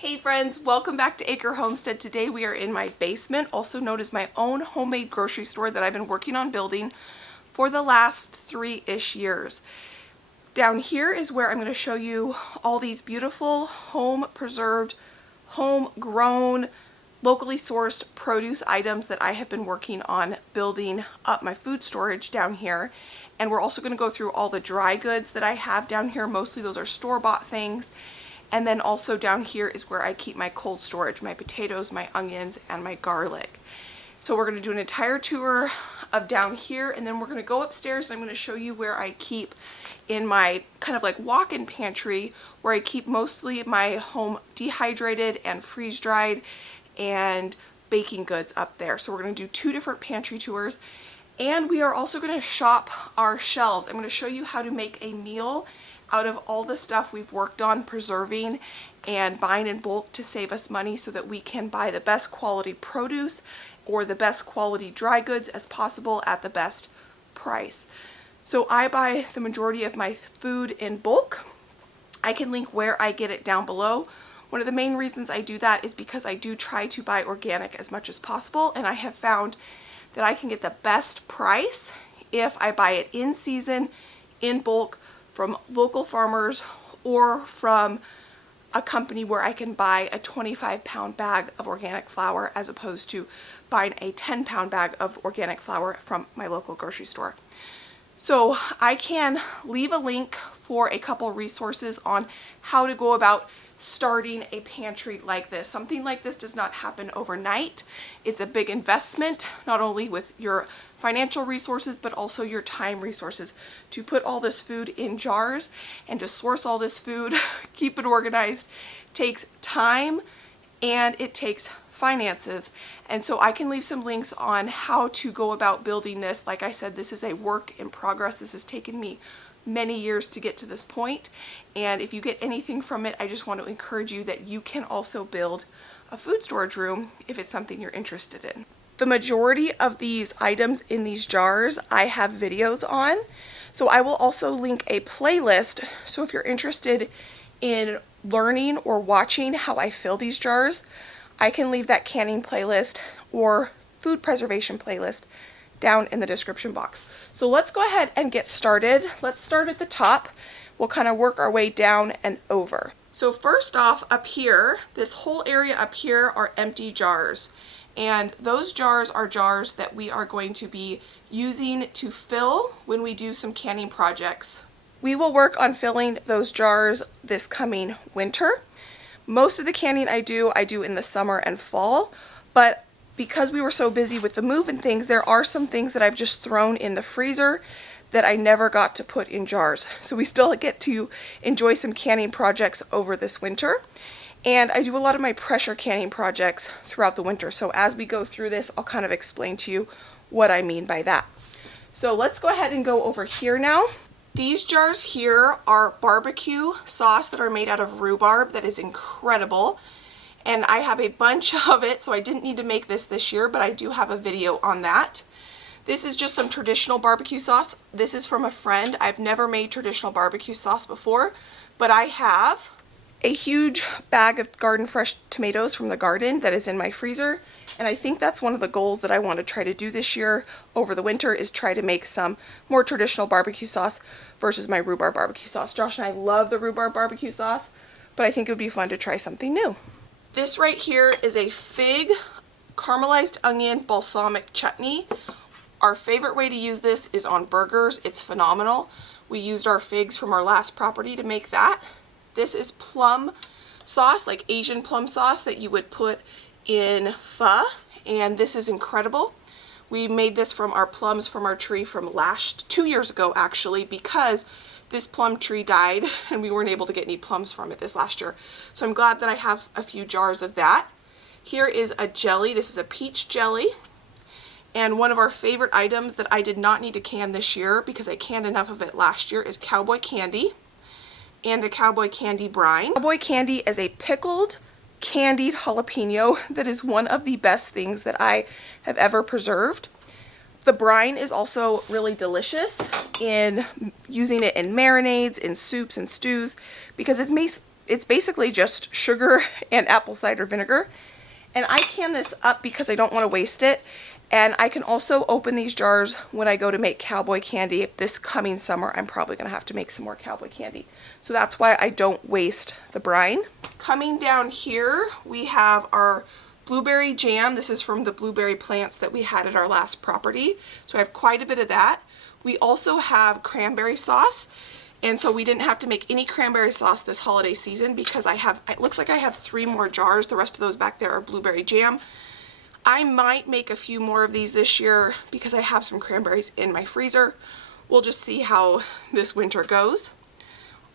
Hey friends, welcome back to Acre Homestead. Today we are in my basement, also known as my own homemade grocery store that I've been working on building for the last 3-ish years. Down here is where I'm going to show you all these beautiful home preserved, homegrown, locally sourced produce items that I have been working on building up my food storage down here. And we're also going to go through all the dry goods that I have down here. Mostly those are store-bought things. And then also down here is where I keep my cold storage, my potatoes, my onions, and my garlic. So we're going to do an entire tour of down here, and then we're going to go upstairs and I'm going to show you where I keep in my kind of like walk-in pantry, where I keep mostly my home dehydrated and freeze-dried and baking goods up there. So we're going to do 2 different pantry tours, and we are also going to shop our shelves. I'm going to show you how to make a meal out of all the stuff we've worked on preserving and buying in bulk to save us money so that we can buy the best quality produce or the best quality dry goods as possible at the best price. So I buy the majority of my food in bulk. I can link where I get it down below. One of the main reasons I do that is because I do try to buy organic as much as possible, and I have found that I can get the best price if I buy it in season, in bulk, from local farmers or from a company where I can buy a 25-pound bag of organic flour as opposed to buying a 10-pound bag of organic flour from my local grocery store. So I can leave a link for a couple resources on how to go about starting a pantry like this. Something like this does not happen overnight. It's a big investment, not only with your financial resources, but also your time resources to put all this food in jars and to source all this food, keep it organized, takes time and it takes finances. And so I can leave some links on how to go about building this. Like I said, this is a work in progress. This has taken me many years to get to this point. And if you get anything from it, I just want to encourage you that you can also build a food storage room if it's something you're interested in. The majority of these items in these jars I have videos on, so I will also link a playlist. So if you're interested in learning or watching how I fill these jars, I can leave that canning playlist or food preservation playlist down in the description box. So let's go ahead and get started. Let's start at the top. We'll kind of work our way down and over. So first off, up here, this whole area up here are empty jars. And those jars are jars that we are going to be using to fill when we do some canning projects. We will work on filling those jars this coming winter. Most of the canning I do in the summer and fall, but because we were so busy with the move and things, there are some things that I've just thrown in the freezer that I never got to put in jars. So we still get to enjoy some canning projects over this winter. And I do a lot of my pressure canning projects throughout the winter. So as we go through this, I'll kind of explain to you what I mean by that. So let's go ahead and go over here now. These jars here are barbecue sauce that are made out of rhubarb that is incredible. And I have a bunch of it, so I didn't need to make this year, but I do have a video on that. This is just some traditional barbecue sauce. This is from a friend. I've never made traditional barbecue sauce before, but I have a huge bag of garden fresh tomatoes from the garden that is in my freezer. And I think that's one of the goals that I want to try to do this year over the winter, is try to make some more traditional barbecue sauce versus my rhubarb barbecue sauce. Josh and I love the rhubarb barbecue sauce, but I think it would be fun to try something new. This right here is a fig caramelized onion balsamic chutney. Our favorite way to use this is on burgers. It's phenomenal. We used our figs from our last property to make that. This is plum sauce, like Asian plum sauce that you would put in pho, and this is incredible. We made this from our plums from our tree from 2 years ago actually, because this plum tree died and we weren't able to get any plums from it this last year. So I'm glad that I have a few jars of that. Here is a jelly. This is a peach jelly. And one of our favorite items that I did not need to can this year because I canned enough of it last year is cowboy candy and the cowboy candy brine. Cowboy candy is a pickled candied jalapeno that is one of the best things that I have ever preserved. The brine is also really delicious in using it in marinades, in soups and stews, because it's basically just sugar and apple cider vinegar. And I can this up because I don't want to waste it. And I can also open these jars when I go to make cowboy candy. This coming summer, I'm probably going to have to make some more cowboy candy. So that's why I don't waste the brine. Coming down here, we have our blueberry jam. This is from the blueberry plants that we had at our last property. So I have quite a bit of that. We also have cranberry sauce. And so we didn't have to make any cranberry sauce this holiday season because it looks like I have 3 more jars. The rest of those back there are blueberry jam. I might make a few more of these this year because I have some cranberries in my freezer. We'll just see how this winter goes.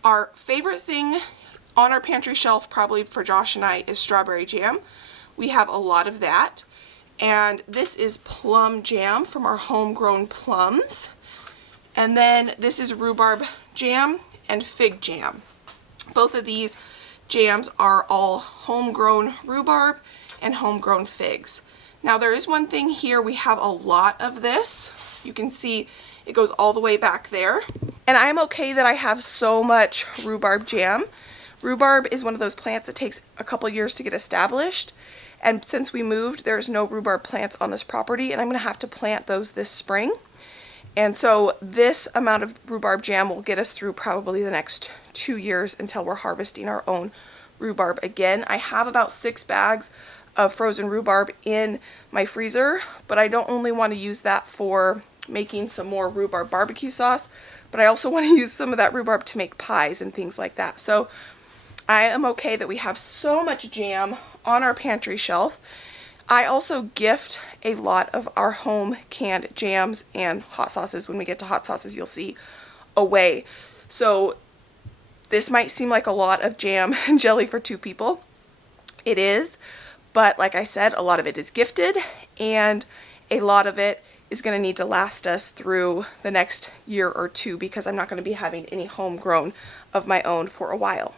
Our favorite thing on our pantry shelf, probably for Josh and I, is strawberry jam. We have a lot of that. And this is plum jam from our homegrown plums. And then this is rhubarb jam and fig jam. Both of these jams are all homegrown rhubarb and homegrown figs. Now there is one thing here, we have a lot of this. You can see it goes all the way back there. And I'm okay that I have so much rhubarb jam. Rhubarb is one of those plants that takes a couple years to get established. And since we moved, there's no rhubarb plants on this property, and I'm going to have to plant those this spring. And so this amount of rhubarb jam will get us through probably the next 2 years until we're harvesting our own rhubarb again. I have about 6 bags of frozen rhubarb in my freezer, but I don't only want to use that for making some more rhubarb barbecue sauce, but I also want to use some of that rhubarb to make pies and things like that. So I am okay that we have so much jam on our pantry shelf. I also gift a lot of our home canned jams and hot sauces. When we get to hot sauces, you'll see away. So this might seem like a lot of jam and jelly for 2 people. It is, but like I said, a lot of it is gifted, and a lot of it is going to need to last us through the next year or 2 because I'm not going to be having any homegrown of my own for a while.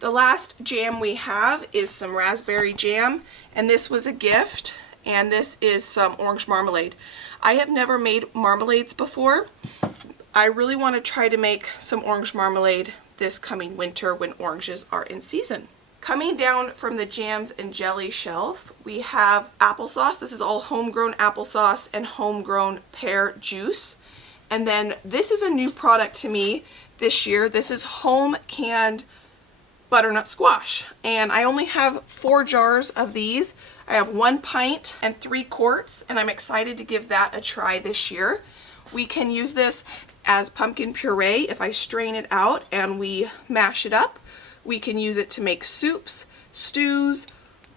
The last jam we have is some raspberry jam, and this was a gift, and this is some orange marmalade. I have never made marmalades before. I really want to try to make some orange marmalade this coming winter when oranges are in season. Coming down from the jams and jelly shelf, we have applesauce. This is all homegrown applesauce and homegrown pear juice. And then this is a new product to me this year. This is home canned butternut squash, and I only have 4 jars of these. I have 1 pint and 3 quarts, and I'm excited to give that a try this year. We can use this as pumpkin puree if I strain it out and we mash it up. We can use it to make soups, stews,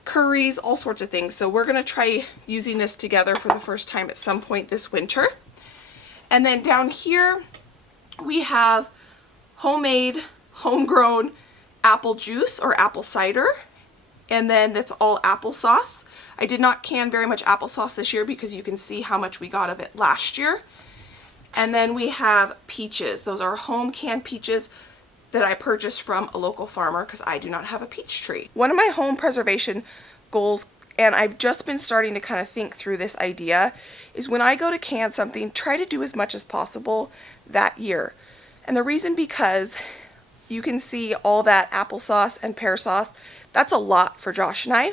curries, all sorts of things. So we're going to try using this together for the first time at some point this winter. And then down here we have homemade, homegrown apple juice or apple cider, and then that's all applesauce. I did not can very much applesauce this year because you can see how much we got of it last year. And then we have peaches. Those are home canned peaches that I purchased from a local farmer because I do not have a peach tree. One of my home preservation goals, and I've just been starting to kind of think through this idea, is when I go to can something, try to do as much as possible that year. And the reason because you can see all that applesauce and pear sauce. That's a lot for Josh and I.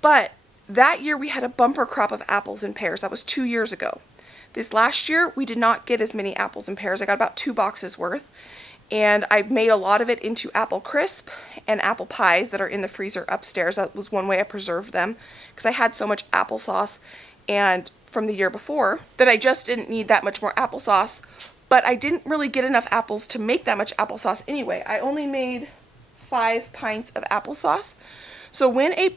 But that year we had a bumper crop of apples and pears. That was 2 years ago. This last year we did not get as many apples and pears. I got about 2 boxes worth. And I made a lot of it into apple crisp and apple pies that are in the freezer upstairs. That was one way I preserved them because I had so much applesauce and from the year before that I just didn't need that much more applesauce. But I didn't really get enough apples to make that much applesauce anyway. I only made 5 pints of applesauce. So when a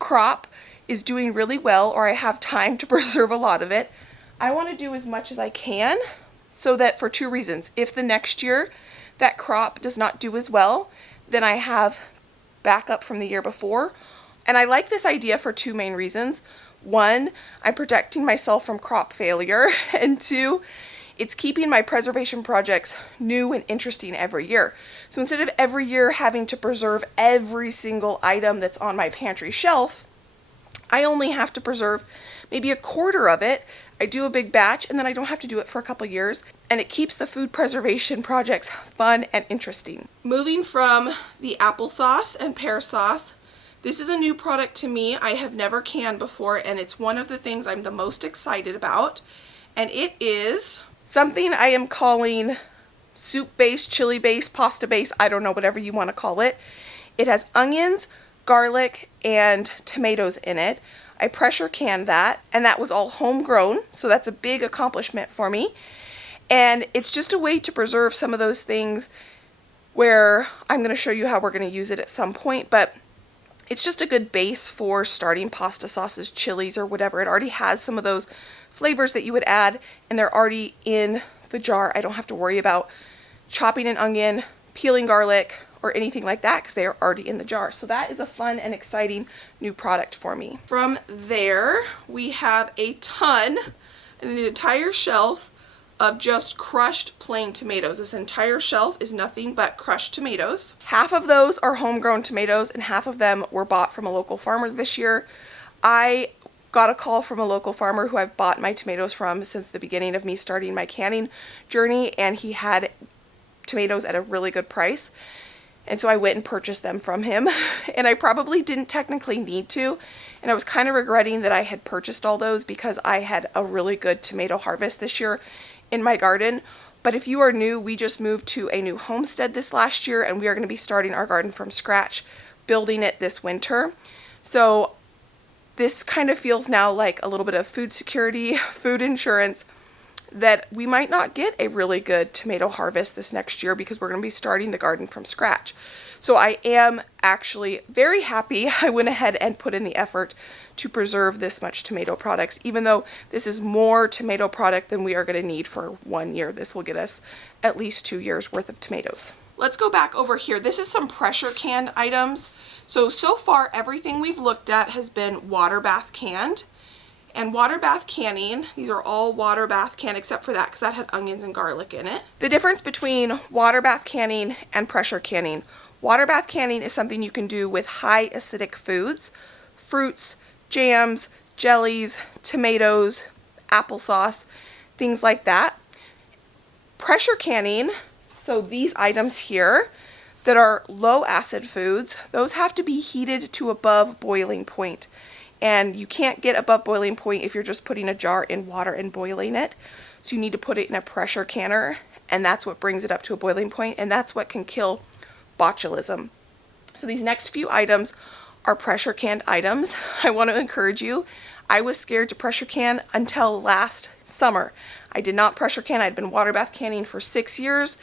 crop is doing really well, or I have time to preserve a lot of it, I want to do as much as I can so that for 2 reasons. If the next year that crop does not do as well, then I have backup from the year before. And I like this idea for 2 main reasons. 1, I'm protecting myself from crop failure, and 2, it's keeping my preservation projects new and interesting every year. So instead of every year having to preserve every single item that's on my pantry shelf, I only have to preserve maybe a quarter of it. I do a big batch and then I don't have to do it for a couple years, and it keeps the food preservation projects fun and interesting. Moving from the applesauce and pear sauce, this is a new product to me. I have never canned before, and it's one of the things I'm the most excited about, and it is something I am calling soup base, chili base, pasta base, I don't know, whatever you want to call it. It has onions, garlic, and tomatoes in it. I pressure canned that, and that was all homegrown, so that's a big accomplishment for me. And it's just a way to preserve some of those things where I'm going to show you how we're going to use it at some point, but it's just a good base for starting pasta sauces, chilies, or whatever. It already has some of those flavors that you would add, and they're already in the jar. I don't have to worry about chopping an onion, peeling garlic, or anything like that because they are already in the jar. So that is a fun and exciting new product for me. From there, we have a ton, an entire shelf of just crushed plain tomatoes. This entire shelf is nothing but crushed tomatoes. Half of those are homegrown tomatoes and half of them were bought from a local farmer this year. I got a call from a local farmer who I've bought my tomatoes from since the beginning of me starting my canning journey, and he had tomatoes at a really good price. And so I went and purchased them from him, and I probably didn't technically need to, and I was kind of regretting that I had purchased all those because I had a really good tomato harvest this year in my garden. But if you are new, we just moved to a new homestead this last year, and we are going to be starting our garden from scratch, building it this winter. So this kind of feels now like a little bit of food security, food insurance, that we might not get a really good tomato harvest this next year because we're going to be starting the garden from scratch. So I am actually very happy I went ahead and put in the effort to preserve this much tomato products, even though this is more tomato product than we are going to need for 1 year. This will get us at least 2 years worth of tomatoes. Let's go back over here. This is some pressure canned items. So far everything we've looked at has been water bath canned. And water bath canning, these are all water bath canned except for that because that had onions and garlic in it. The difference between water bath canning and pressure canning. Water bath canning is something you can do with high acidic foods, fruits, jams, jellies, tomatoes, applesauce, things like that. Pressure canning, so these items here that are low acid foods, those have to be heated to above boiling point. And you can't get above boiling point if you're just putting a jar in water and boiling it. So you need to put it in a pressure canner, and that's what brings it up to a boiling point, and that's what can kill botulism. So these next few items are pressure canned items. I want to encourage you. I was scared to pressure can until last summer. I did not pressure can. I'd been water bath canning for 6 years,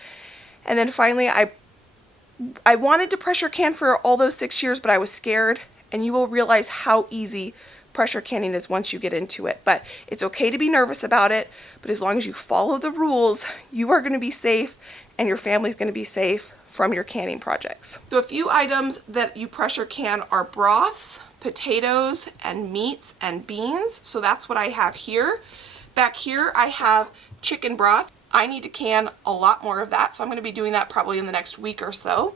and then finally I wanted to pressure can for all those 6 years, but I was scared. And you will realize how easy pressure canning is once you get into it. But it's okay to be nervous about it, but as long as you follow the rules, you are going to be safe and your family's going to be safe from your canning projects. So a few items that you pressure can are broths, potatoes, and meats and beans. So that's what I have here. Back here I have chicken broth. I need to can a lot more of that, so I'm going to be doing that probably in the next week or so.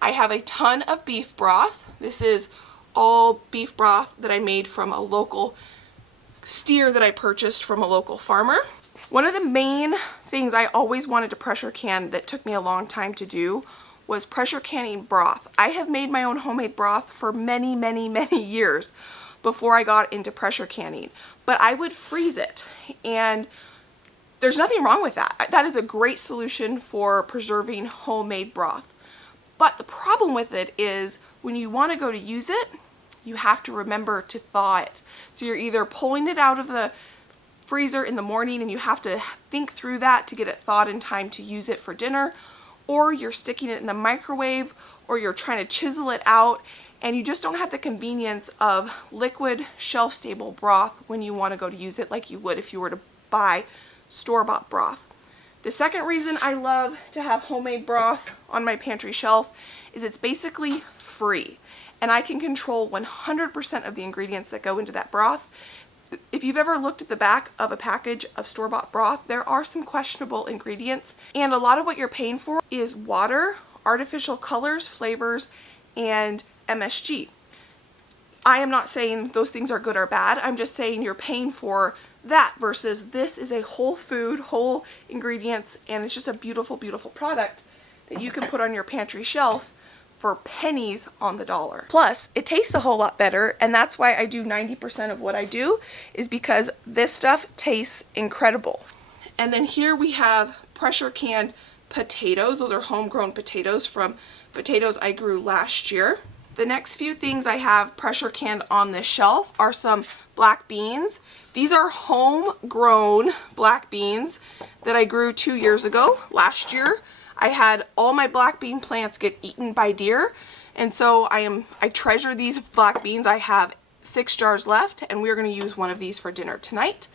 I have a ton of beef broth. This is all beef broth that I made from a local steer that I purchased from a local farmer. One of the main things I always wanted to pressure can that took me a long time to do was pressure canning broth. I have made my own homemade broth for many, many, many years before I got into pressure canning, but I would freeze it, and there's nothing wrong with that. That is a great solution for preserving homemade broth. But the problem with it is when you want to go to use it, you have to remember to thaw it. So you're either pulling it out of the freezer in the morning and you have to think through that to get it thawed in time to use it for dinner, or you're sticking it in the microwave, or you're trying to chisel it out, and you just don't have the convenience of liquid shelf-stable broth when you want to go to use it like you would if you were to buy store-bought broth. The second reason I love to have homemade broth on my pantry shelf is it's basically free, and I can control 100% of the ingredients that go into that broth. If you've ever looked at the back of a package of store-bought broth, there are some questionable ingredients, and a lot of what you're paying for is water, artificial colors, flavors, and MSG. I am not saying those things are good or bad. I'm just saying you're paying for that versus this is a whole food, whole ingredients, and it's just a beautiful, beautiful product that you can put on your pantry shelf for pennies on the dollar. Plus, it tastes a whole lot better, and that's why I do 90% of what I do, is because this stuff tastes incredible. And then here we have pressure canned potatoes. Those are homegrown potatoes from potatoes I grew last year. The next few things I have pressure canned on this shelf are some black beans. These are homegrown black beans that I grew 2 years ago. Last year, I had all my black bean plants get eaten by deer, and so I treasure these black beans. I have 6 jars left, and we're going to use one of these for dinner tonight.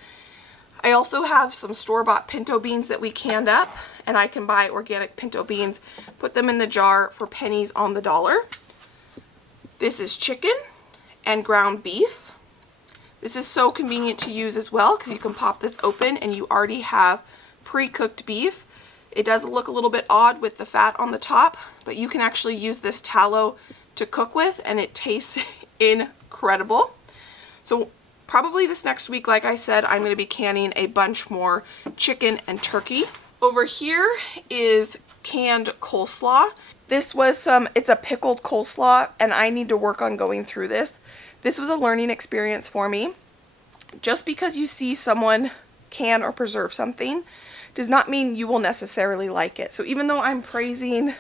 I also have some store-bought pinto beans that we canned up, and I can buy organic pinto beans, put them in the jar for pennies on the dollar. This is chicken and ground beef. This is so convenient to use as well because you can pop this open and you already have pre-cooked beef. It does look a little bit odd with the fat on the top, but you can actually use this tallow to cook with and it tastes incredible. So probably this next week, like I said, I'm going to be canning a bunch more chicken and turkey. Over here is canned coleslaw. This was it's a pickled coleslaw, and I need to work on going through this. This was a learning experience for me. Just because you see someone can or preserve something does not mean you will necessarily like it. So even though I'm praising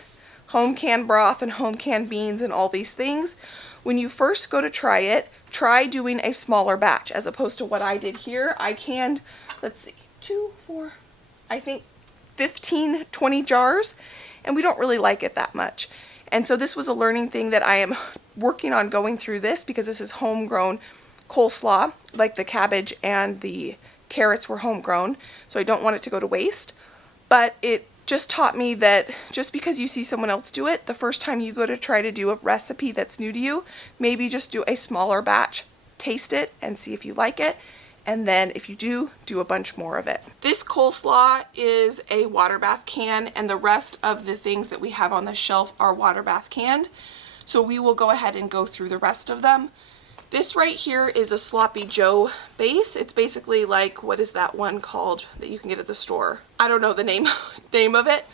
home canned broth and home canned beans and all these things, when you first go to try it, try doing a smaller batch as opposed to what I did here. I canned, let's see, 2, 4, I think 15, 20 jars, and we don't really like it that much. And so this was a learning thing that I am working on going through this because this is homegrown coleslaw, like the cabbage and the carrots were homegrown, so I don't want it to go to waste. But it just taught me that just because you see someone else do it, the first time you go to try to do a recipe that's new to you, maybe just do a smaller batch, taste it, and see if you like it. And then if you do a bunch more of it. This coleslaw is a water bath can, and the rest of the things that we have on the shelf are water bath canned. So we will go ahead and go through the rest of them. This right here is a Sloppy Joe base. It's basically like, what is that one called that you can get at the store? I don't know the name of it,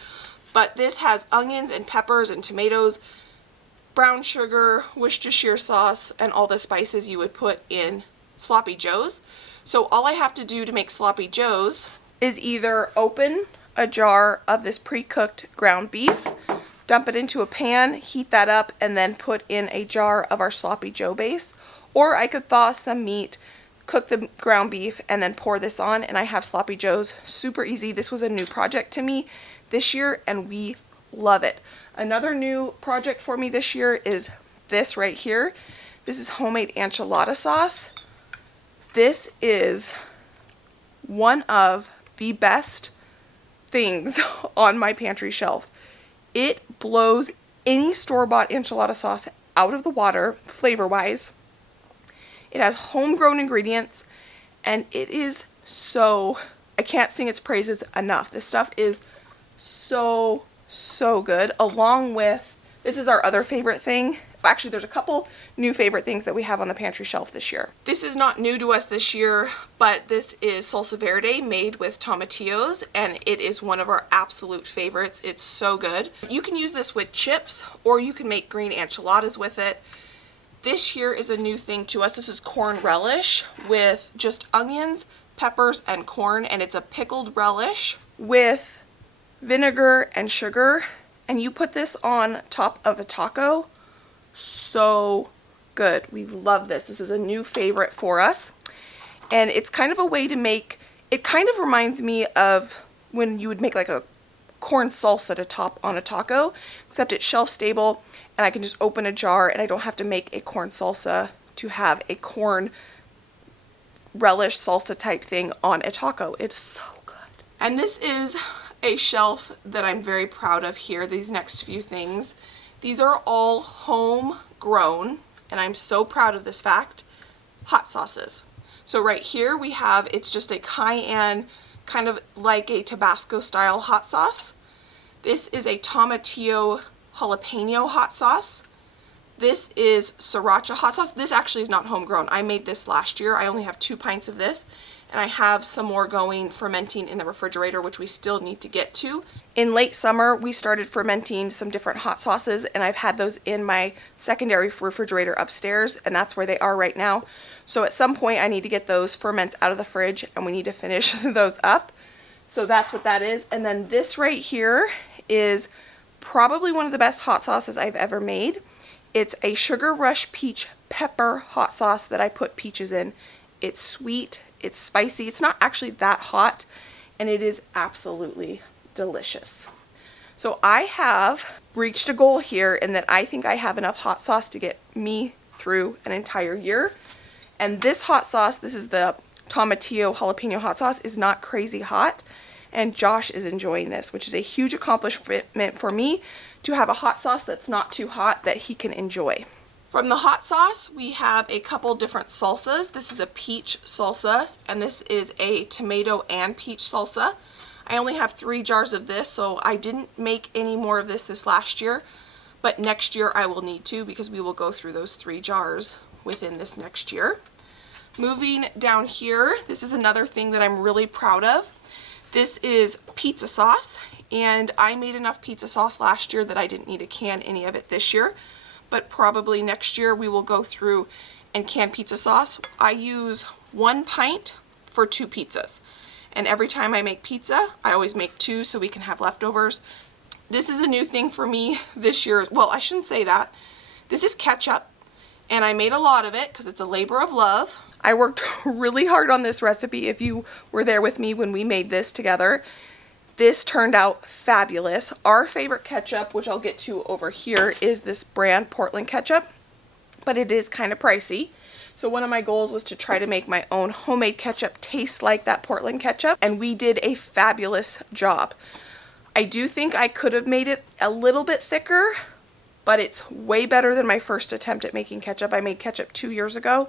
but this has onions and peppers and tomatoes, brown sugar, Worcestershire sauce, and all the spices you would put in Sloppy Joes. So all I have to do to make Sloppy Joes is either open a jar of this pre-cooked ground beef, dump it into a pan, heat that up, and then put in a jar of our Sloppy Joe base. Or I could thaw some meat, cook the ground beef, and then pour this on, and I have Sloppy Joes. Super easy. This was a new project to me this year, and we love it. Another new project for me this year is this right here. This is homemade enchilada sauce. This is one of the best things on my pantry shelf. It blows any store-bought enchilada sauce out of the water, flavor-wise. It has homegrown ingredients, and it is so, I can't sing its praises enough. This stuff is so, so good, along with, this is our other favorite thing. Actually, there's a couple new favorite things that we have on the pantry shelf this year. This is not new to us this year, but this is salsa verde made with tomatillos, and it is one of our absolute favorites. It's so good. You can use this with chips, or you can make green enchiladas with it. This here is a new thing to us. This is corn relish with just onions, peppers, and corn, and it's a pickled relish with vinegar and sugar, and you put this on top of a taco. So good. We love this. This is a new favorite for us. And it's kind of a way to make, it kind of reminds me of when you would make like a corn salsa to top on a taco, except it's shelf stable and I can just open a jar and I don't have to make a corn salsa to have a corn relish salsa type thing on a taco. It's so good. And this is a shelf that I'm very proud of here, these next few things. These are all homegrown, and I'm so proud of this fact, hot sauces. So right here we have, it's just a cayenne, kind of like a Tabasco style hot sauce. This is a tomatillo jalapeno hot sauce. This is sriracha hot sauce. This actually is not homegrown. I made this last year. I only have 2 pints of this, and I have some more going fermenting in the refrigerator, which we still need to get to. In late summer, we started fermenting some different hot sauces, and I've had those in my secondary refrigerator upstairs, and that's where they are right now. So at some point, I need to get those ferments out of the fridge, and we need to finish those up. So that's what that is. And then this right here is probably one of the best hot sauces I've ever made. It's a Sugar Rush Peach Pepper hot sauce that I put peaches in. It's sweet, it's spicy, it's not actually that hot, and it is absolutely delicious. So I have reached a goal here in that I think I have enough hot sauce to get me through an entire year. And this hot sauce, this is the Tomatillo Jalapeno hot sauce, is not crazy hot. And Josh is enjoying this, which is a huge accomplishment for me to have a hot sauce that's not too hot that he can enjoy. From the hot sauce, we have a couple different salsas. This is a peach salsa, and this is a tomato and peach salsa. I only have 3 jars of this, so I didn't make any more of this last year, but next year I will need to, because we will go through those 3 jars within this next year. Moving down here, this is another thing that I'm really proud of. This is pizza sauce, and I made enough pizza sauce last year that I didn't need to can any of it this year, but probably next year we will go through and can pizza sauce. I use 1 pint for 2 pizzas, and every time I make pizza, I always make 2 so we can have leftovers. This is a new thing for me this year. Well, I shouldn't say that. This is ketchup, and I made a lot of it because it's a labor of love. I worked really hard on this recipe if you were there with me when we made this together. This turned out fabulous. Our favorite ketchup, which I'll get to over here, is this brand Portland ketchup, but it is kind of pricey. So one of my goals was to try to make my own homemade ketchup taste like that Portland ketchup, and we did a fabulous job. I do think I could have made it a little bit thicker, but it's way better than my first attempt at making ketchup. I made ketchup 2 years ago,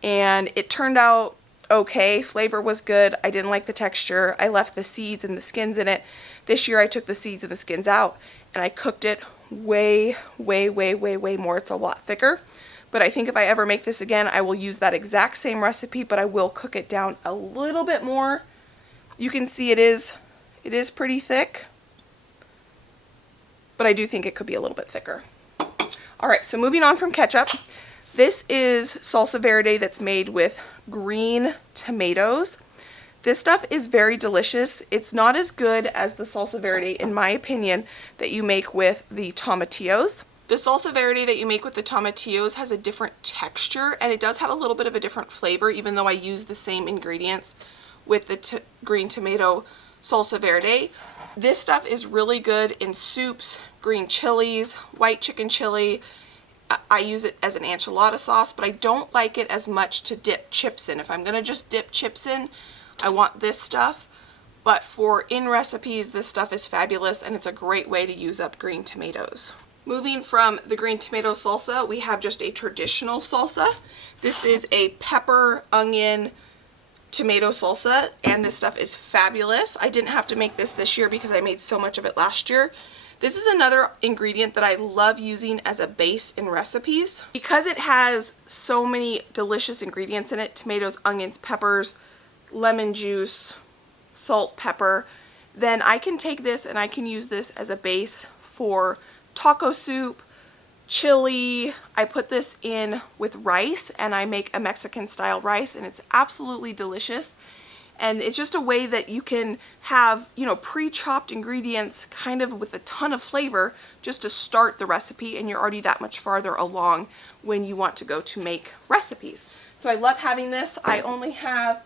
and it turned out okay. Flavor was good. I didn't like the texture. I left the seeds and the skins in it. This year I took the seeds and the skins out, and I cooked it way more. It's a lot thicker. But I think if I ever make this again, I will use that exact same recipe, but I will cook it down a little bit more. You can see it is pretty thick, but I do think it could be a little bit thicker. All right, so moving on from ketchup. This is salsa verde that's made with green tomatoes. This stuff is very delicious. It's not as good as the salsa verde, in my opinion, that you make with the tomatillos. The salsa verde that you make with the tomatillos has a different texture, and it does have a little bit of a different flavor, even though I use the same ingredients with the green tomato salsa verde. This stuff is really good in soups, green chilies, white chicken chili. I use it as an enchilada sauce, but I don't like it as much to dip chips in. If I'm going to just dip chips in, I want this stuff. But for in recipes, this stuff is fabulous, and it's a great way to use up green tomatoes. Moving from the green tomato salsa, we have just a traditional salsa. This is a pepper, onion, tomato salsa, and this stuff is fabulous. I didn't have to make this year because I made so much of it last year. This is another ingredient that I love using as a base in recipes. Because it has so many delicious ingredients in it, tomatoes, onions, peppers, lemon juice, salt, pepper, then I can take this and I can use this as a base for taco soup, chili. I put this in with rice and I make a Mexican style rice, and it's absolutely delicious. And it's just a way that you can have, you know, pre-chopped ingredients kind of with a ton of flavor just to start the recipe, and you're already that much farther along when you want to go to make recipes. So I love having this. I only have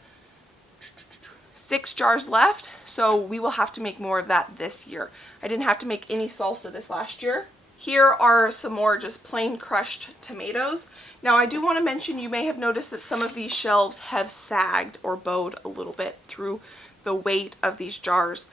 6 jars left, so we will have to make more of that this year. I didn't have to make any salsa this last year. Here are some more just plain crushed tomatoes. Now I do want to mention, you may have noticed that some of these shelves have sagged or bowed a little bit through the weight of these jars.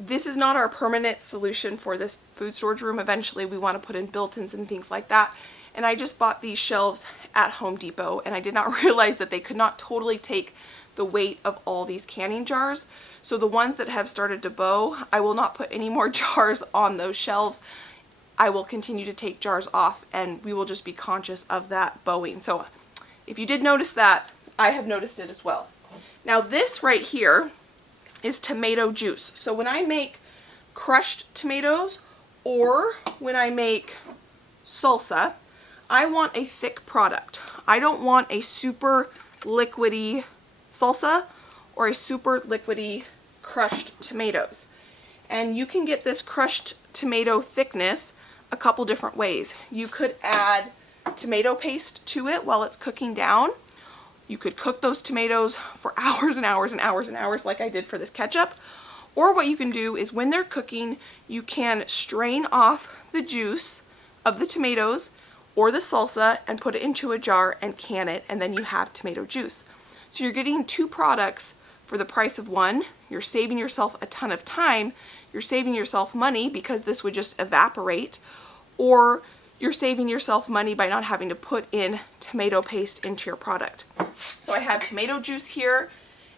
This is not our permanent solution for this food storage room. Eventually we want to put in built-ins and things like that. And I just bought these shelves at Home Depot, and I did not realize that they could not totally take the weight of all these canning jars. So the ones that have started to bow, I will not put any more jars on those shelves. I will continue to take jars off, and we will just be conscious of that bowing. So if you did notice that, I have noticed it as well. Now this right here is tomato juice. So when I make crushed tomatoes or when I make salsa, I want a thick product. I don't want a super liquidy salsa or a super liquidy crushed tomatoes. And you can get this crushed tomato thickness a couple different ways. You could add tomato paste to it while it's cooking down. You could cook those tomatoes for hours and hours and hours and hours like I did for this ketchup. Or what you can do is when they're cooking, you can strain off the juice of the tomatoes or the salsa and put it into a jar and can it, and then you have tomato juice. So you're getting two products for the price of one. You're saving yourself a ton of time. You're saving yourself money because this would just evaporate, or you're saving yourself money by not having to put in tomato paste into your product. So I have tomato juice here,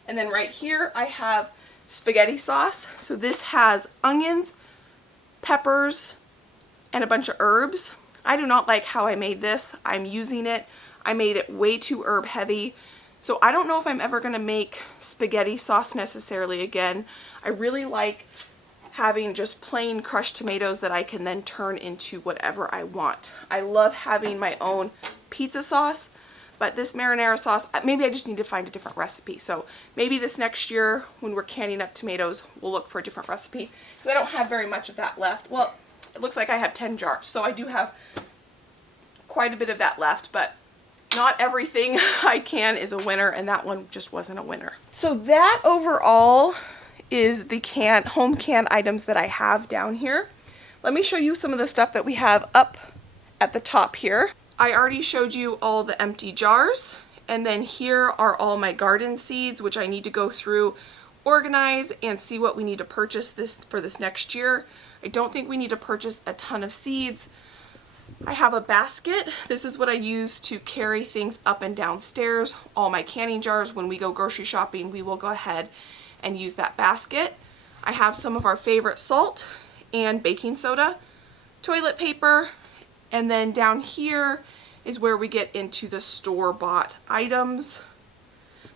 and then right here I have spaghetti sauce. So this has onions, peppers, and a bunch of herbs. I do not like how I made this. I'm using it. I made it way too herb heavy. So I don't know if I'm ever going to make spaghetti sauce necessarily again. I really like having just plain crushed tomatoes that I can then turn into whatever I want. I love having my own pizza sauce, but this marinara sauce, maybe I just need to find a different recipe. So maybe this next year when we're canning up tomatoes, we'll look for a different recipe because I don't have very much of that left. Well, it looks like I have 10 jars, so I do have quite a bit of that left, but not everything I can is a winner, and that one just wasn't a winner. So that overall is the home can items that I have down here. Let me show you some of the stuff that we have up at the top here. I already showed you all the empty jars, and then here are all my garden seeds, which I need to go through, organize, and see what we need to purchase for this next year. I don't think we need to purchase a ton of seeds. I have a basket. This is what I use to carry things up and down stairs. All my canning jars, when we go grocery shopping, we will go ahead and use that basket. I have some of our favorite salt and baking soda, toilet paper, and then down here is where we get into the store-bought items.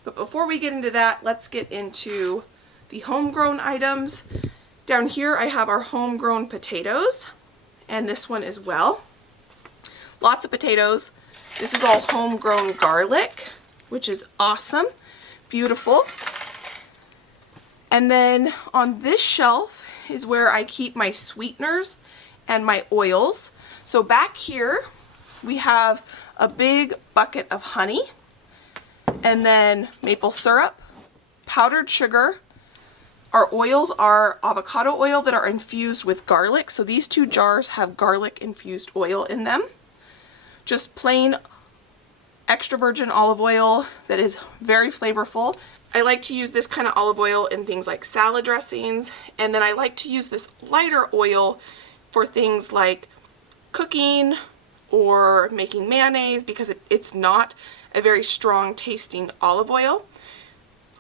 But before we get into that, let's get into the homegrown items. Down here I have our homegrown potatoes, and this one as well. Lots of potatoes. This is all homegrown garlic, which is awesome, beautiful. And then on this shelf is where I keep my sweeteners and my oils. So back here we have a big bucket of honey, and then maple syrup, powdered sugar. Our oils are avocado oil that are infused with garlic. So these two jars have garlic infused oil in them. Just plain extra virgin olive oil that is very flavorful. I like to use this kind of olive oil in things like salad dressings, and then I like to use this lighter oil for things like cooking or making mayonnaise because it's not a very strong tasting olive oil.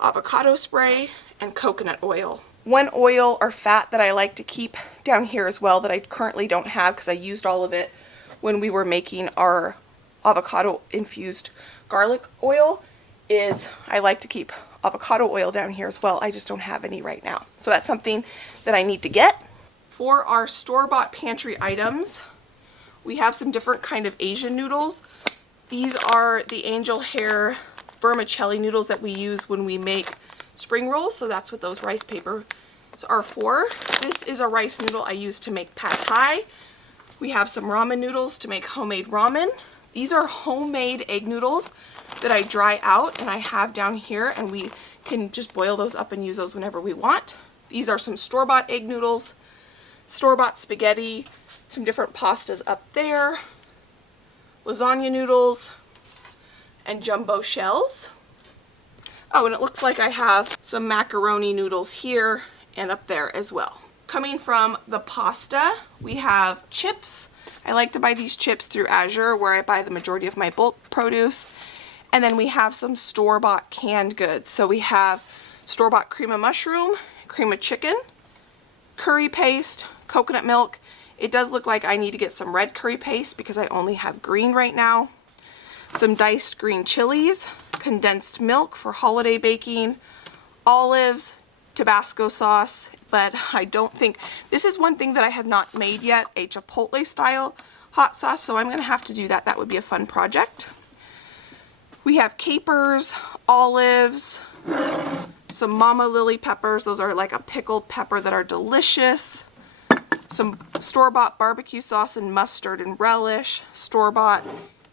Avocado spray and coconut oil. One oil or fat that I like to keep down here as well that I currently don't have because I used all of it when we were making our avocado infused garlic oil is I like to keep avocado oil down here as well. I just don't have any right now. So that's something that I need to get. For our store-bought pantry items, we have some different kind of Asian noodles. These are the angel hair vermicelli noodles that we use when we make spring rolls, so that's what those rice papers are for. This is a rice noodle I use to make pad thai. We have some ramen noodles to make homemade ramen. These are homemade egg noodles that I dry out and I have down here, and we can just boil those up and use those whenever we want. These are some store-bought egg noodles, store-bought spaghetti, some different pastas up there, lasagna noodles, and jumbo shells. Oh, and it looks like I have some macaroni noodles here and up there as well. Coming from the pasta, we have chips. I like to buy these chips through Azure, where I buy the majority of my bulk produce. And then we have some store-bought canned goods. So we have store-bought cream of mushroom, cream of chicken, curry paste, coconut milk, It does look like I need to get some red curry paste because I only have green right now. Some diced green chilies, condensed milk for holiday baking, olives, Tabasco sauce, but I don't think, this is one thing that I have not made yet, a Chipotle style hot sauce, so I'm going to have to do that. That would be a fun project. We have capers, olives, some Mama Lily peppers. Those are like a pickled pepper that are delicious. Some store-bought barbecue sauce and mustard and relish, store-bought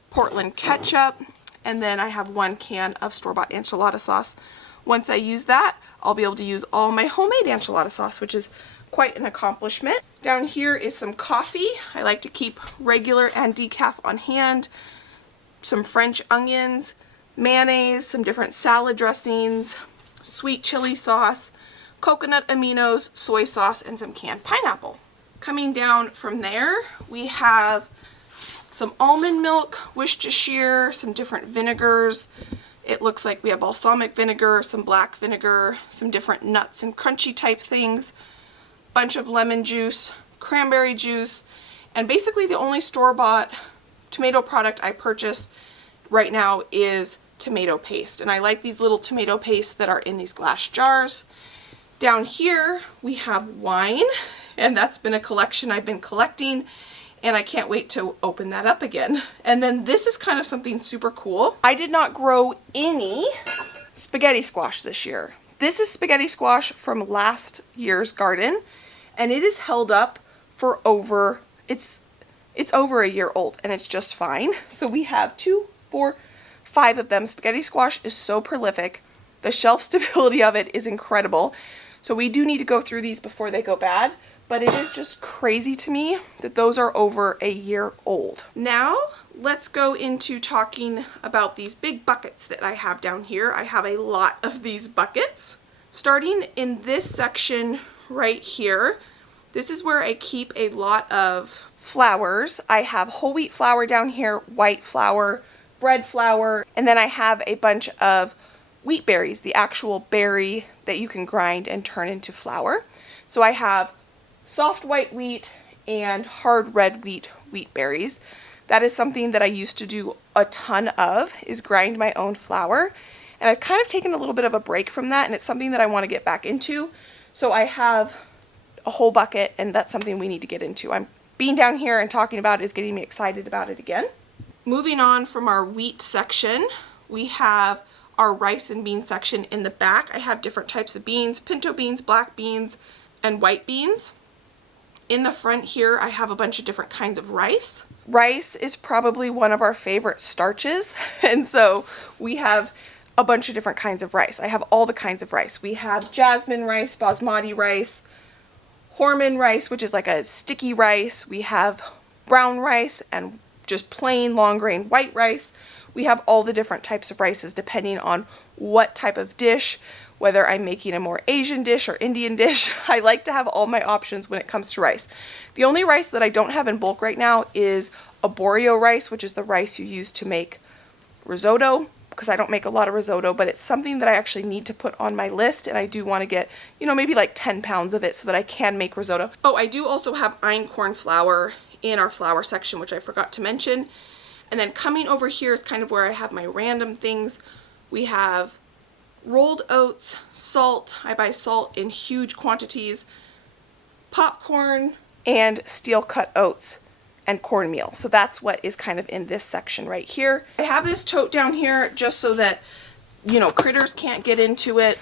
Portland ketchup, and then I have 1 can of store-bought enchilada sauce. Once I use that, I'll be able to use all my homemade enchilada sauce, which is quite an accomplishment. Down here is some coffee. I like to keep regular and decaf on hand. Some French onions, mayonnaise, some different salad dressings, sweet chili sauce, coconut aminos, soy sauce, and some canned pineapple. Coming down from there, we have some almond milk, Worcestershire, some different vinegars. It looks like we have balsamic vinegar, some black vinegar, some different nuts and crunchy type things, bunch of lemon juice, cranberry juice, and basically the only store-bought tomato product I purchase right now is tomato paste. And I like these little tomato pastes that are in these glass jars. Down here we have wine, and that's been a collection I've been collecting, and I can't wait to open that up again. And then this is kind of something super cool. I did not grow any spaghetti squash this year. This is spaghetti squash from last year's garden, and it is held up for over, it's over a year old, and it's just fine. So we have 2, 4, 5 of them. Spaghetti squash is so prolific. The shelf stability of it is incredible. So we do need to go through these before they go bad, but it is just crazy to me that those are over a year old. Now let's go into talking about these big buckets that I have down here. I have a lot of these buckets. Starting in this section right here, this is where I keep a lot of flours. I have whole wheat flour down here, white flour, bread flour, and then I have a bunch of wheat berries, the actual berry that you can grind and turn into flour. So I have soft white wheat and hard red wheat berries. That is something that I used to do a ton of, is grind my own flour. And I've kind of taken a little bit of a break from that, and it's something that I want to get back into. So I have a whole bucket, and that's something we need to get into. Being down here and talking about it is getting me excited about it again. Moving on from our wheat section, we have our rice and bean section in the back. I have different types of beans, pinto beans, black beans, and white beans. In the front here, I have a bunch of different kinds of rice. Rice is probably one of our favorite starches, and so we have a bunch of different kinds of rice. I have all the kinds of rice. We have jasmine rice, basmati rice, Horman rice, which is like a sticky rice. We have brown rice and just plain long grain white rice. We have all the different types of rices depending on what type of dish, whether I'm making a more Asian dish or Indian dish. I like to have all my options when it comes to rice. The only rice that I don't have in bulk right now is arborio rice, which is the rice you use to make risotto, because I don't make a lot of risotto, but it's something that I actually need to put on my list, and I do want to get, maybe like 10 pounds of it so that I can make risotto. Oh, I do also have einkorn flour in our flour section, which I forgot to mention. And then coming over here is kind of where I have my random things. We have rolled oats, salt. I buy salt in huge quantities, popcorn, and steel cut oats and cornmeal. So that's what is kind of in this section right here. I have this tote down here just so that, critters can't get into it.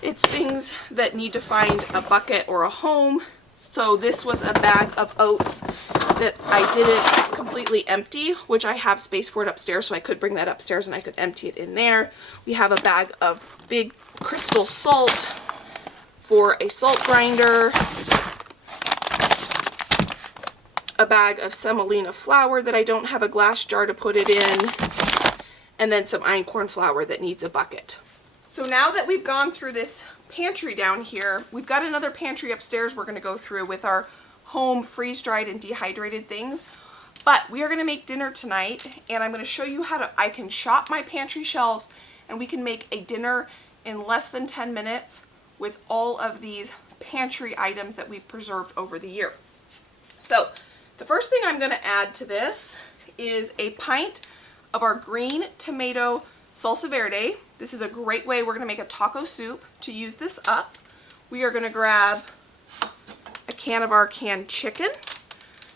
It's things that need to find a bucket or a home. So this was a bag of oats that I didn't completely empty, which I have space for it upstairs, so I could bring that upstairs and I could empty it in there. We have a bag of big crystal salt for a salt grinder, a bag of semolina flour that I don't have a glass jar to put it in, and then some einkorn flour that needs a bucket. So now that we've gone through this pantry down here, we've got another pantry upstairs we're going to go through with our home freeze-dried and dehydrated things. But we are going to make dinner tonight, and I'm going to show you how I can shop my pantry shelves, and we can make a dinner in less than 10 minutes with all of these pantry items that we've preserved over the year. So the first thing I'm going to add to this is a pint of our green tomato salsa verde. This is a great way we're going to make a taco soup to use this up. We are going to grab a can of our canned chicken.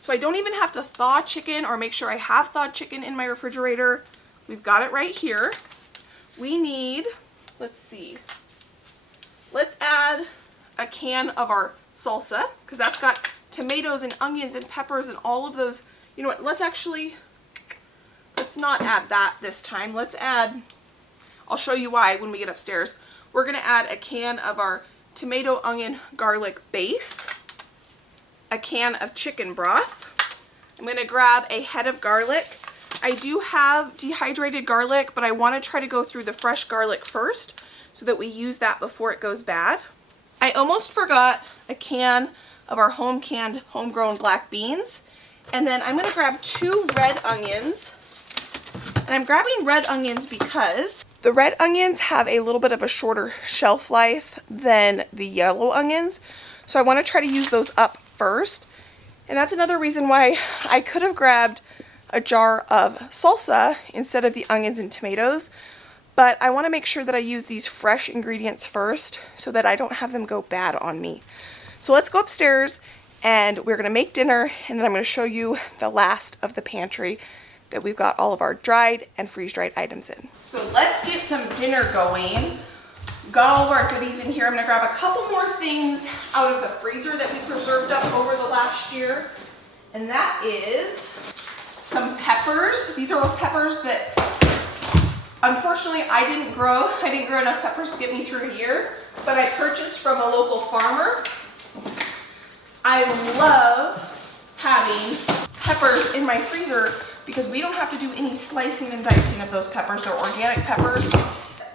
So I don't even have to thaw chicken or make sure I have thawed chicken in my refrigerator. We've got it right here. We need, let's see, let's add a can of our salsa, because that's got tomatoes and onions and peppers and all of those. You know what, let's not add that this time. Let's add, I'll show you why when we get upstairs. We're going to add a can of our tomato, onion, garlic base, a can of chicken broth. I'm going to grab a head of garlic. I do have dehydrated garlic, but I want to try to go through the fresh garlic first so that we use that before it goes bad. I almost forgot a can of our homegrown black beans. And then I'm going to grab 2 red onions. And I'm grabbing red onions because the red onions have a little bit of a shorter shelf life than the yellow onions. So I want to try to use those up first. And that's another reason why I could have grabbed a jar of salsa instead of the onions and tomatoes. But I want to make sure that I use these fresh ingredients first so that I don't have them go bad on me. So let's go upstairs and we're going to make dinner, and then I'm going to show you the last of the pantry that we've got all of our dried and freeze-dried items in. So let's get some dinner going. We've got all of our goodies in here. I'm going to grab a couple more things out of the freezer that we preserved up over the last year. And that is some peppers. These are all peppers that unfortunately I didn't grow. I didn't grow enough peppers to get me through a year, but I purchased from a local farmer. I love having peppers in my freezer because we don't have to do any slicing and dicing of those peppers. They're organic peppers.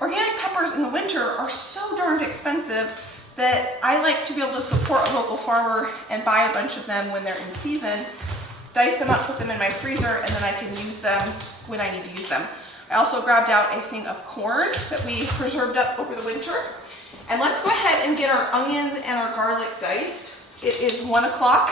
Organic peppers in the winter are so darned expensive that I like to be able to support a local farmer and buy a bunch of them when they're in season, dice them up, put them in my freezer, and then I can use them when I need to use them. I also grabbed out a thing of corn that we preserved up over the winter. And let's go ahead and get our onions and our garlic diced. It is 1 o'clock.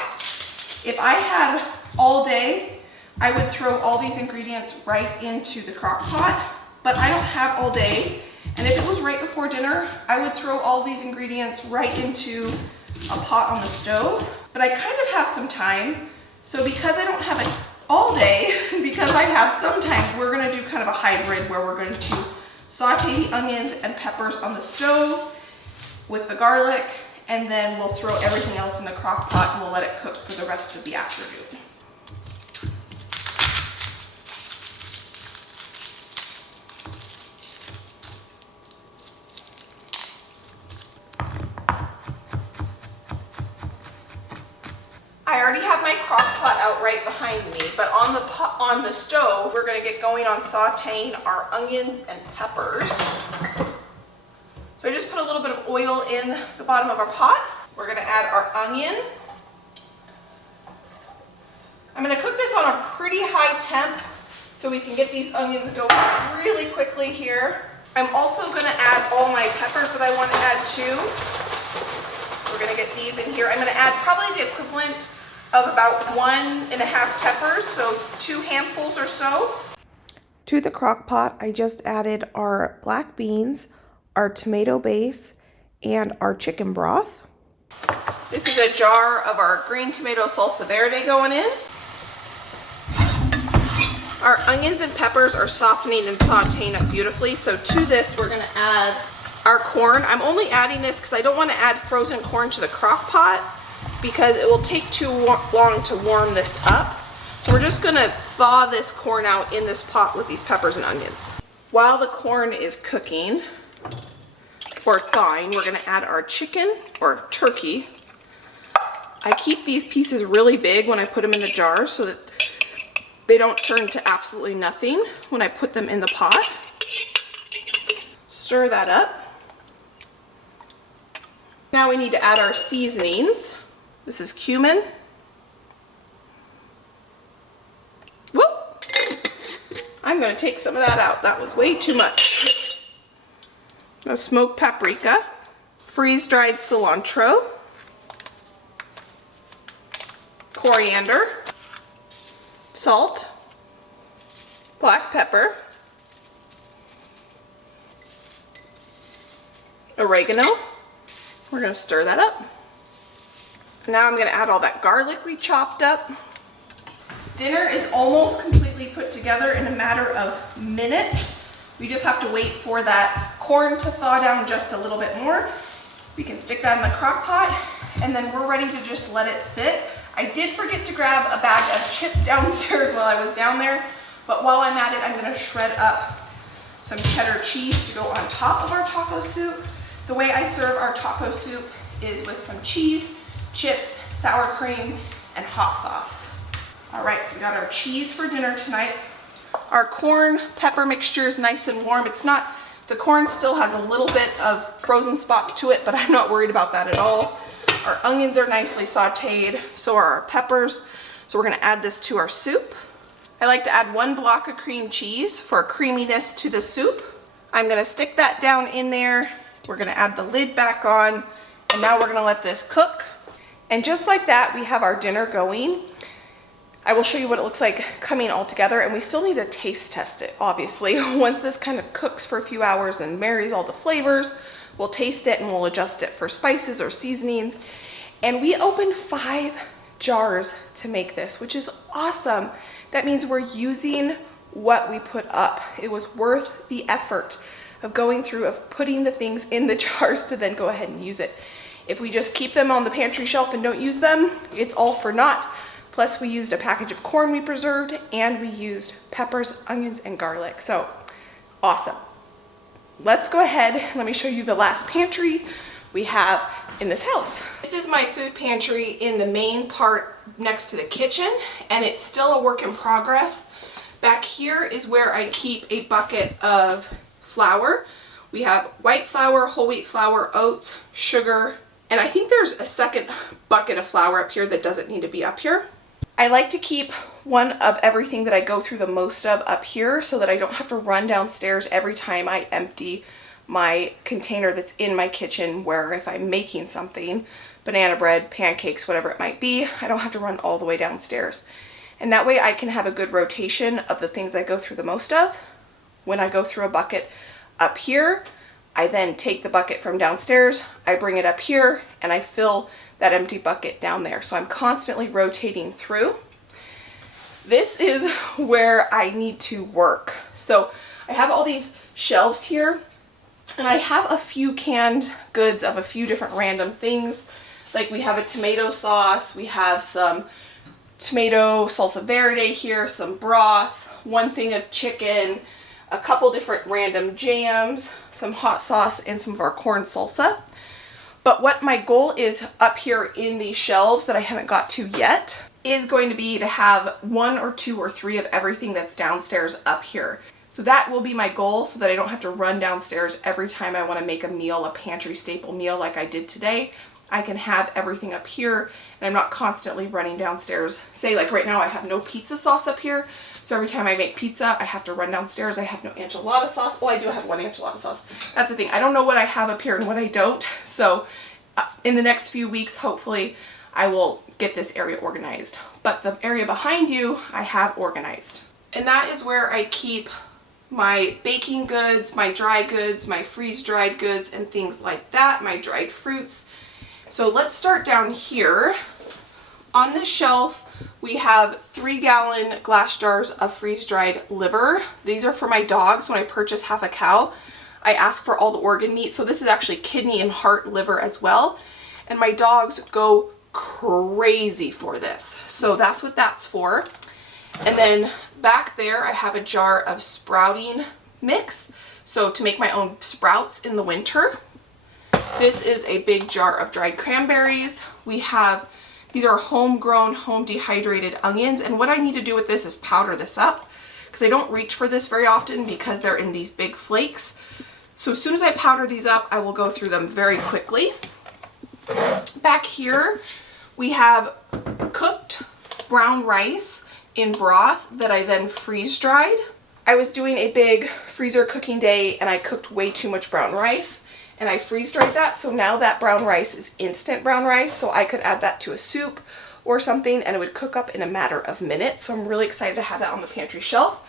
If I had all day, I would throw all these ingredients right into the crock pot, but I don't have all day. And if it was right before dinner, I would throw all these ingredients right into a pot on the stove. But I kind of have some time. So because I don't have it all day, because I have some time, we're going to do kind of a hybrid where we're going to saute the onions and peppers on the stove with the garlic, and then we'll throw everything else in the crock pot and we'll let it cook for the rest of the afternoon. I already have my crock pot out right behind me, but on the stove, we're going to get going on sauteing our onions and peppers. So I just put a little bit of oil in the bottom of our pot. We're going to add our onion. I'm going to cook this on a pretty high temp so we can get these onions going really quickly here. I'm also going to add all my peppers that I want to add too. We're going to get these in here. I'm going to add probably the equivalent of about 1.5 peppers, so 2 handfuls or so. To the crock pot, I just added our black beans, our tomato base, and our chicken broth. This is a jar of our green tomato salsa verde going in. Our onions and peppers are softening and sauteing up beautifully, so to this we're going to add our corn. I'm only adding this because I don't want to add frozen corn to the crock pot because it will take too long to warm this up. So we're just going to thaw this corn out in this pot with these peppers and onions. While the corn is cooking or thawing, we're going to add our chicken or turkey. I keep these pieces really big when I put them in the jar so that they don't turn to absolutely nothing when I put them in the pot. Stir that up. Now we need to add our seasonings. This is cumin. Whoop! I'm going to take some of that out. That was way too much. A smoked paprika, freeze-dried cilantro, coriander, salt, black pepper, oregano. We're going to stir that up. Now I'm going to add all that garlic we chopped up. Dinner is almost completely put together in a matter of minutes. We just have to wait for that corn to thaw down just a little bit more. We can stick that in the crock pot, and then we're ready to just let it sit. I did forget to grab a bag of chips downstairs while I was down there, but while I'm at it, I'm going to shred up some cheddar cheese to go on top of our taco soup. The way I serve our taco soup is with some cheese, chips, sour cream, and hot sauce. All right, so we got our cheese for dinner tonight. Our corn pepper mixture is nice and warm. It's not, the corn still has a little bit of frozen spots to it, but I'm not worried about that at all. Our onions are nicely sauteed, so are our peppers. So we're gonna add this to our soup. I like to add 1 block of cream cheese for creaminess to the soup. I'm gonna stick that down in there. We're gonna add the lid back on, and now we're gonna let this cook. And just like that, we have our dinner going. I will show you what it looks like coming all together, and we still need to taste test it, obviously. Once this kind of cooks for a few hours and marries all the flavors, we'll taste it and we'll adjust it for spices or seasonings. And we opened 5 jars to make this, which is awesome. That means we're using what we put up. It was worth the effort of going through, of putting the things in the jars to then go ahead and use it. If we just keep them on the pantry shelf and don't use them, it's all for naught. Plus we used a package of corn we preserved, and we used peppers, onions, and garlic. So awesome. Let's go ahead, let me show you the last pantry we have in this house. This is my food pantry in the main part next to the kitchen, and it's still a work in progress. Back here is where I keep a bucket of flour. We have white flour, whole wheat flour, oats, sugar, and I think there's a second bucket of flour up here that doesn't need to be up here. I like to keep one of everything that I go through the most of up here so that I don't have to run downstairs every time I empty my container that's in my kitchen, where if I'm making something, banana bread, pancakes, whatever it might be, I don't have to run all the way downstairs. And that way I can have a good rotation of the things I go through the most of. When I go through a bucket up here, I then take the bucket from downstairs, I bring it up here, and I fill that empty bucket down there. So I'm constantly rotating through. This is where I need to work. So I have all these shelves here, and I have a few canned goods of a few different random things. Like we have a tomato sauce, we have some tomato salsa verde here, some broth, 1 thing of chicken, a couple different random jams, some hot sauce, and some of our corn salsa. But what my goal is up here in these shelves that I haven't got to yet is going to be to have 1 or 2 or 3 of everything that's downstairs up here. So that will be my goal, so that I don't have to run downstairs every time I want to make a meal, a pantry staple meal like I did today. I can have everything up here, and I'm not constantly running downstairs. Say like right now I have no pizza sauce up here, so every time I make pizza I have to run downstairs. I have no enchilada sauce. Well, I do have 1 enchilada sauce. That's the thing. I don't know what I have up here and what I don't. So in the next few weeks, hopefully I will get this area organized. But the area behind you I have organized. And that is where I keep my baking goods, my dry goods, my freeze-dried goods, and things like that, my dried fruits. So let's start down here. On this shelf, we have 3-gallon glass jars of freeze-dried liver. These are for my dogs. When I purchase half a cow, I ask for all the organ meat. So this is actually kidney and heart liver as well. And my dogs go crazy for this. So that's what that's for. And then back there, I have a jar of sprouting mix. So to make my own sprouts in the winter. This is a big jar of dried cranberries. We have, these are homegrown, home dehydrated onions. And what I need to do with this is powder this up, because I don't reach for this very often because they're in these big flakes. So as soon as I powder these up, I will go through them very quickly. Back here, we have cooked brown rice in broth that I then freeze dried. I was doing a big freezer cooking day and I cooked way too much brown rice. And I freeze dried that, so now that brown rice is instant brown rice, so I could add that to a soup, or something, and it would cook up in a matter of minutes. So I'm really excited to have that on the pantry shelf.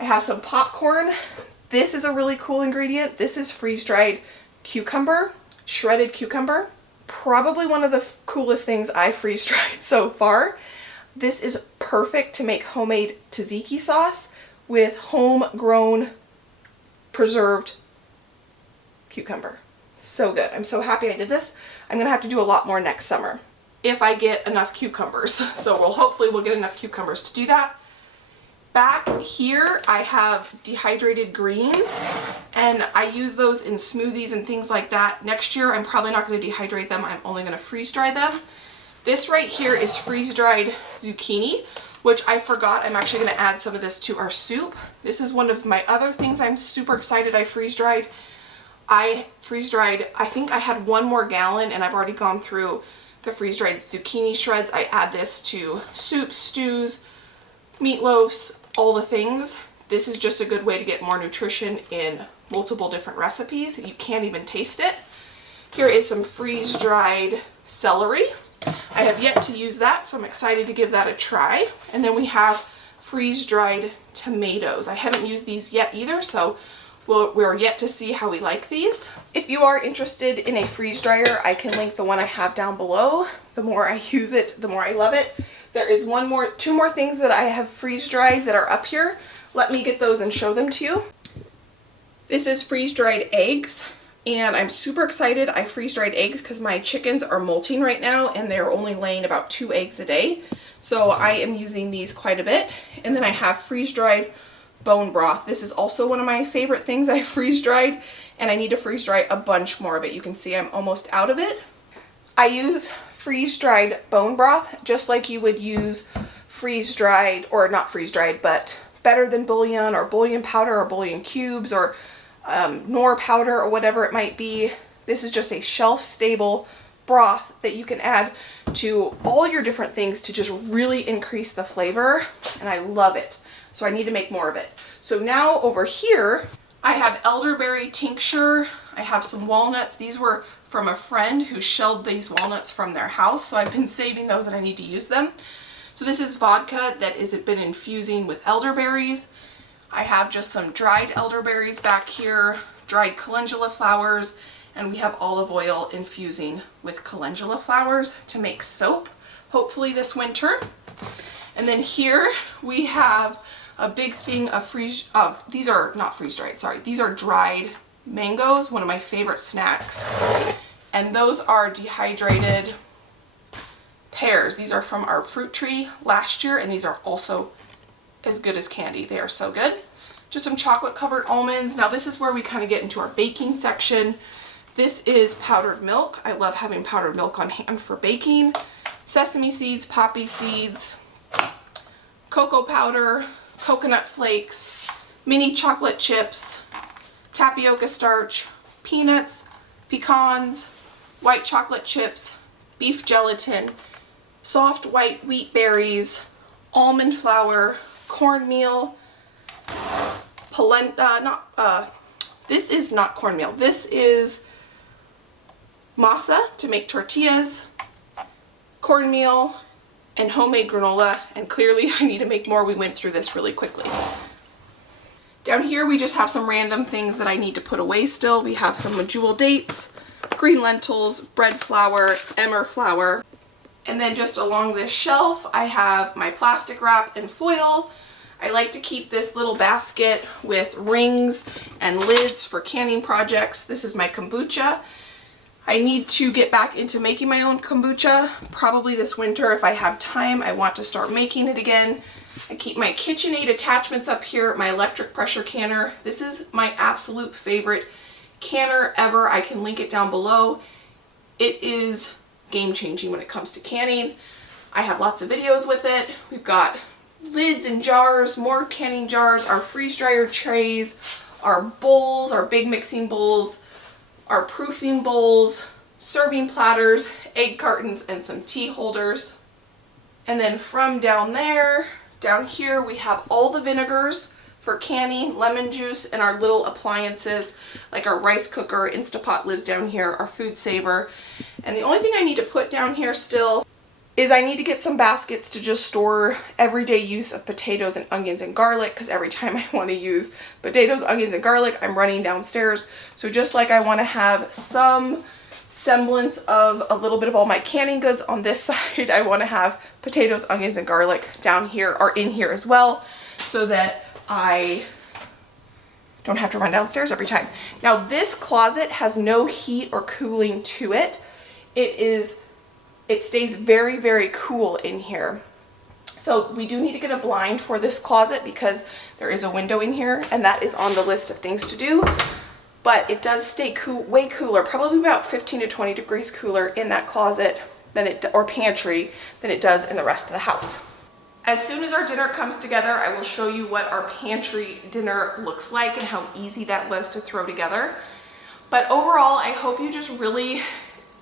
I have some popcorn. This is a really cool ingredient. This is freeze-dried cucumber, shredded cucumber. Probably one of the coolest things I freeze-dried so far. This is perfect to make homemade tzatziki sauce with homegrown preserved cucumber. So good. I'm so happy I did this. I'm gonna have to do a lot more next summer if I get enough cucumbers. So hopefully we'll get enough cucumbers to do that. Back here I have dehydrated greens, and I use those in smoothies and things like that. Next year I'm probably not going to dehydrate them. I'm only going to freeze dry them. This right here is freeze-dried zucchini, which I forgot. I'm actually going to add some of this to our soup. This is one of my other things I'm super excited I freeze-dried. I think I had 1 more gallon, and I've already gone through the freeze-dried zucchini shreds. I add this to soups, stews, meatloafs, all the things. This is just a good way to get more nutrition in multiple different recipes. You can't even taste it. Here is some freeze-dried celery. I have yet to use that, so I'm excited to give that a try. And then we have freeze-dried tomatoes. I haven't used these yet either, so we're yet to see how we like these. If you are interested in a freeze dryer, I can link the one I have down below. The more I use it, the more I love it. There is two more things that I have freeze-dried that are up here. Let me get those and show them to you. This is freeze-dried eggs, and I'm super excited I freeze-dried eggs because my chickens are molting right now and they're only laying about 2 eggs a day. So I am using these quite a bit. And then I have freeze-dried bone broth. This is also one of my favorite things I freeze-dried, and I need to freeze-dry a bunch more of it. You can see I'm almost out of it. I use freeze-dried bone broth just like you would use freeze-dried, or not freeze-dried, but better than bouillon or bouillon powder or bouillon cubes or Knorr powder or whatever it might be. This is just a shelf-stable broth that you can add to all your different things to just really increase the flavor, and I love it. So I need to make more of it. So now over here, I have elderberry tincture. I have some walnuts. These were from a friend who shelled these walnuts from their house, so I've been saving those and I need to use them. So this is vodka that has been infusing with elderberries. I have just some dried elderberries back here, dried calendula flowers, and we have olive oil infusing with calendula flowers to make soap, hopefully this winter. And then here we have a big thing of these are not freeze-dried, sorry. These are dried mangoes, one of my favorite snacks. And those are dehydrated pears. These are from our fruit tree last year, and these are also as good as candy. They are so good. Just some chocolate covered almonds. Now this is where we kind of get into our baking section. This is powdered milk. I love having powdered milk on hand for baking. Sesame seeds, poppy seeds, cocoa powder, coconut flakes, mini chocolate chips, tapioca starch, peanuts, pecans, white chocolate chips, beef gelatin, soft white wheat berries, almond flour, cornmeal, polenta, this is not cornmeal, this is masa to make tortillas, cornmeal, and homemade granola, and clearly I need to make more. We went through this really quickly. Down here we just have some random things that I need to put away still. We have some medjool dates, green lentils, bread flour, emmer flour, and then just along this shelf I have my plastic wrap and foil. I like to keep this little basket with rings and lids for canning projects. This is my kombucha. I need to get back into making my own kombucha, probably this winter if I have time. I want to start making it again. I keep my KitchenAid attachments up here, my electric pressure canner. This is my absolute favorite canner ever. I can link it down below. It is game-changing when it comes to canning. I have lots of videos with it. We've got lids and jars, more canning jars, our freeze dryer trays, our bowls, our big mixing bowls, our proofing bowls, serving platters, egg cartons, and some tea holders. And then from down there, down here, we have all the vinegars for canning, lemon juice, and our little appliances, like our rice cooker. Instapot lives down here, our food saver. And the only thing I need to put down here still is I need to get some baskets to just store everyday use of potatoes and onions and garlic, because every time I want to use potatoes, onions, and garlic, I'm running downstairs. So just like I want to have some semblance of a little bit of all my canning goods on this side, I want to have potatoes, onions, and garlic down here or in here as well, so that I don't have to run downstairs every time. Now this closet has no heat or cooling to it. It stays very, very cool in here. So we do need to get a blind for this closet because there is a window in here, and that is on the list of things to do. But it does stay cool, way cooler, probably about 15 to 20 degrees cooler in that closet or pantry than it does in the rest of the house. As soon as our dinner comes together, I will show you what our pantry dinner looks like and how easy that was to throw together. But overall, I hope you just really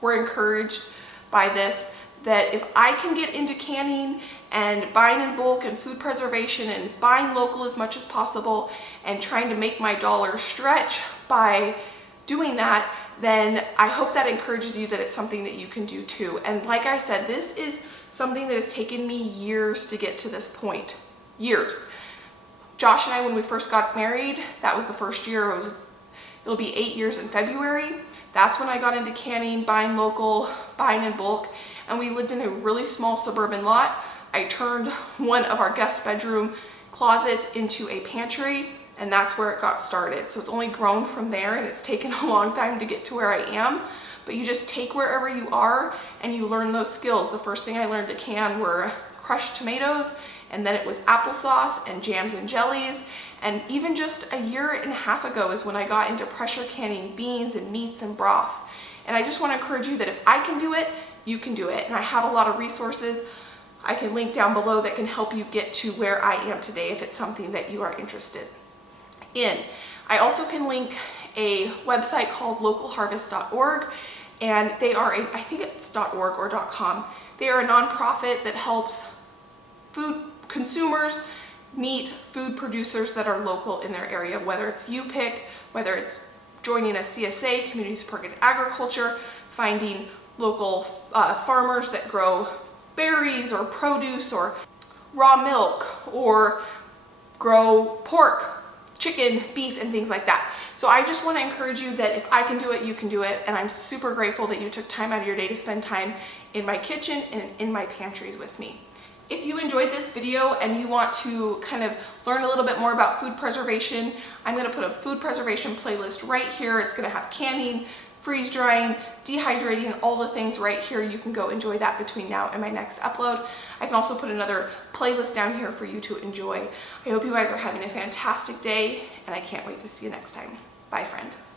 were encouraged by this, that if I can get into canning and buying in bulk and food preservation and buying local as much as possible and trying to make my dollar stretch by doing that, then I hope that encourages you that it's something that you can do too. And like I said, this is something that has taken me years to get to this point. Years. Josh and I, when we first got married, that was the first year. It'll be 8 years in February. That's when I got into canning, buying local, buying in bulk, and we lived in a really small suburban lot. I turned one of our guest bedroom closets into a pantry, and that's where it got started. So it's only grown from there, and it's taken a long time to get to where I am. But you just take wherever you are and you learn those skills. The first thing I learned to can were crushed tomatoes, and then it was applesauce and jams and jellies. And even just a year and a half ago is when I got into pressure canning beans and meats and broths. And I just want to encourage you that if I can do it, you can do it. And I have a lot of resources I can link down below that can help you get to where I am today if it's something that you are interested in. I also can link a website called localharvest.org, and they are I think it's .org or .com. They are a nonprofit that helps food consumers meet food producers that are local in their area, whether it's UPIC, whether it's joining a CSA, Community Supported Agriculture, finding local farmers that grow berries or produce or raw milk or grow pork, chicken, beef, and things like that. So I just want to encourage you that if I can do it, you can do it. And I'm super grateful that you took time out of your day to spend time in my kitchen and in my pantries with me. If you enjoyed this video and you want to kind of learn a little bit more about food preservation, I'm going to put a food preservation playlist right here. It's going to have canning, freeze drying, dehydrating, all the things right here. You can go enjoy that between now and my next upload. I can also put another playlist down here for you to enjoy. I hope you guys are having a fantastic day, and I can't wait to see you next time. Bye, friend.